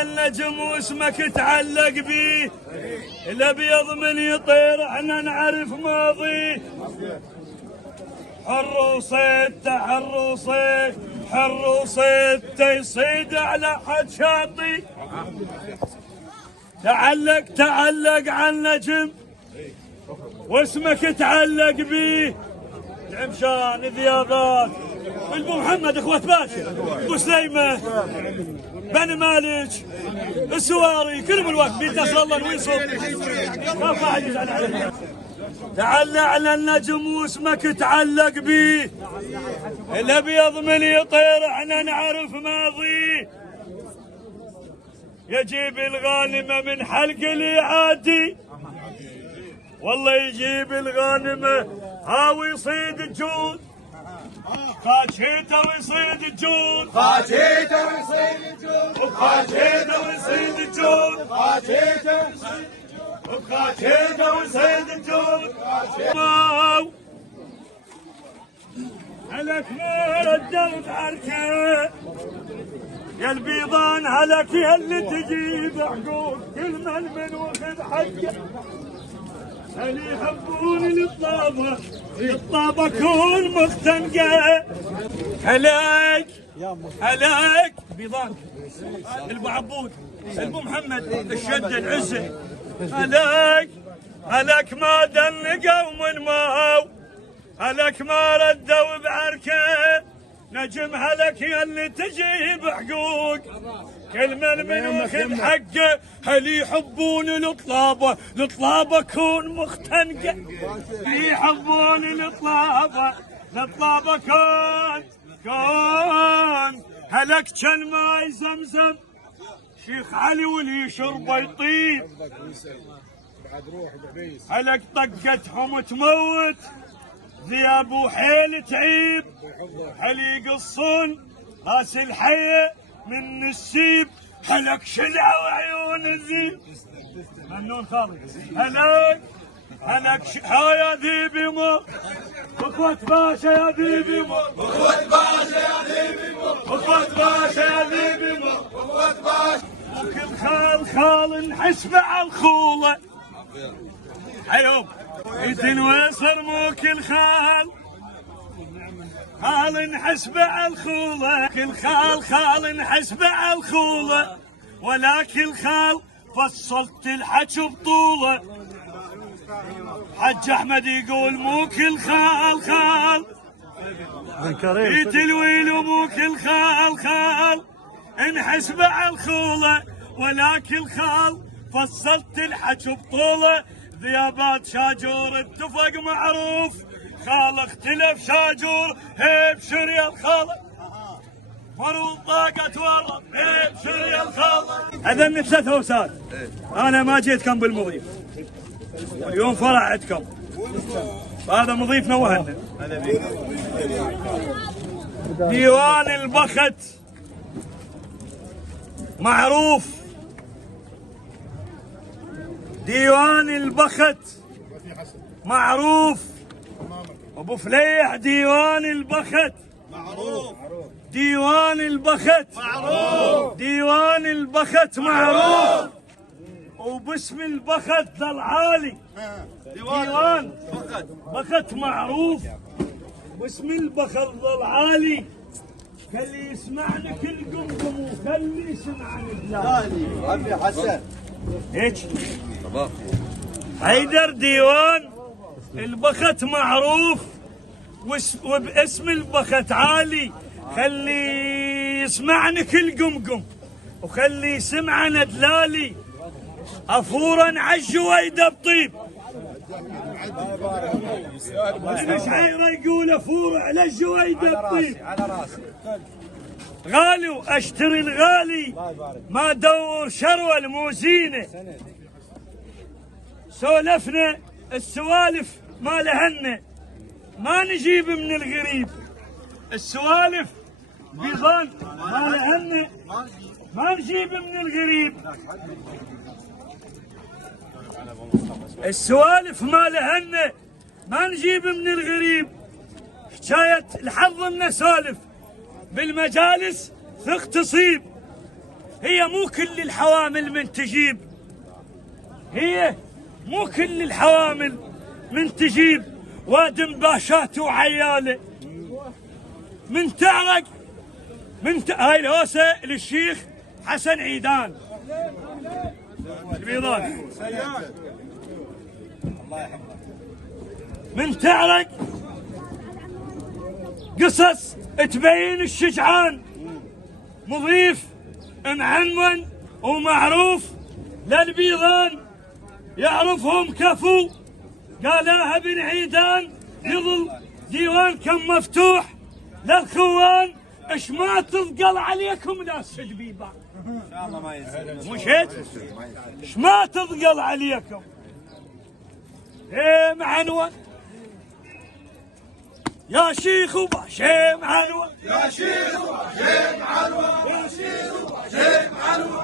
على النجم واسمك تعلق بيه، الابيض من يطير احنا نعرف ماضيه. حر وصيدته حر وصيد حر وصيدته يصيد على حد شاطي. تعلق على النجم واسمك تعلق بيه، العمشان ذيابات ابو محمد اخوة باشا ابو سليمة بني مالك السواري كلهم الوقت بيتصلن ويصب ما واحد يزعل عليه. تعلق على النجم واسمك تعلق بيه، الابيض من يطير احنا نعرف ماضيه. يجيب الغانمه من حلق الاعادي، والله يجيب الغانمه هاوي يصيد الجود. خاشيته ويصيد الجود، خاشيته ويصيد الجود، وخاشيته ويصيد الجود، وخاشيته ويصيد الجود. هلك ما ردوا بعركه يا البيضان، هلك يا اللي تجيب عقول كل من واخذ حقه. اللي يحبون الطابة كون مختنقة. هلاك بيضان البو عبود البو محمد الشدة العزة. هلاك ما دنقوا من ماهو، هلاك ما ردوا بعركة. نجم هلك يا اللي تجيب حقوق كل من واخذ حقه. هل يحبون الطلابة كون مختنقة. اللي يحبون الطلابة كون هلك كان ماي زمزم شيخ علي واللي شربه يطيب. هلك طقتهم تموت ذياب وحيل تعيب. هل يقصون راس الحيه من السيب. هلك شلع وعيون الذيب منون خالد. هلك يا ذيبي مو اخوة باشا يا ذيبي مو اخوة باشا يا ذيبي مو اخوة باشا يا ذيبي مو اخوة باشا. وكل خال نحسبه على الخوله. حلو يتنوصر مو كل خال نحسبه على الخوله. كل خال نحسبه على الخوله، ولكن خال فصلت الحج بطوله. حج احمد يقول مو كل خال بيت الويل ومو كل خال نحسبه على الخوله، ولكن خال فصلت الحج بطوله. ذيابات شاجور اتفق معروف، خال اختلف شاجور ابشر يا الخاله. مروا طاقة ورا ابشر يا الخاله. اذن 3 اوساد انا ما جيتكم بالمضيف اليوم فرع عندكم، هذا مضيفنا وهنا. ديوان البخت معروف، ديوان البخت معروف. ابو فليح ديوان البخت معروف، ديوان البخت معروف، ديوان البخت معروف. وباسم البخت ذا العالي ديوان بخت معروف. باسم البخت ذا العالي خلي يسمعنا كل قمقم وخلي يسمعنا بلالي. عمي حسن هيك حيدر ديوان البخت معروف، وباسم البخت عالي خلي يسمعنا كل قمقم وخلي يسمعنا دلالي. افورا عالجويده بطيب المشعيره يقول افور على الجويده بطيب. غالي واشتري الغالي ما دور شروه الموزينه. سولفنا السوالف ما لهن ما نجيب من الغريب. السوالف بيضان ما لهن ما نجيب من الغريب. السوالف ما لهن ما نجيب من الغريب. حكاية الحظ من سالف بالمجالس ثق تصيب. هي مو كل الحوامل من تجيب، هي مو كل الحوامل من تجيب وادم باشاته وعياله من تعرق هاي الهوسه للشيخ حسن عيدان البيضان من تعرق قصص تبين الشجعان، مضيف معنون ومعروف للبيضان يعرفهم كفو، قالها بن عيدان يظل ديوان كم مفتوح للخوان، اش ما تثقل عليكم ناس شدبيبان ان شاء الله ما يصير مش هيك؟ اش ما تثقل عليكم ايه معنون يا شيخ وباشا معنون، يا شيخ وباشا معنون، يا شيخ وباشا معنون.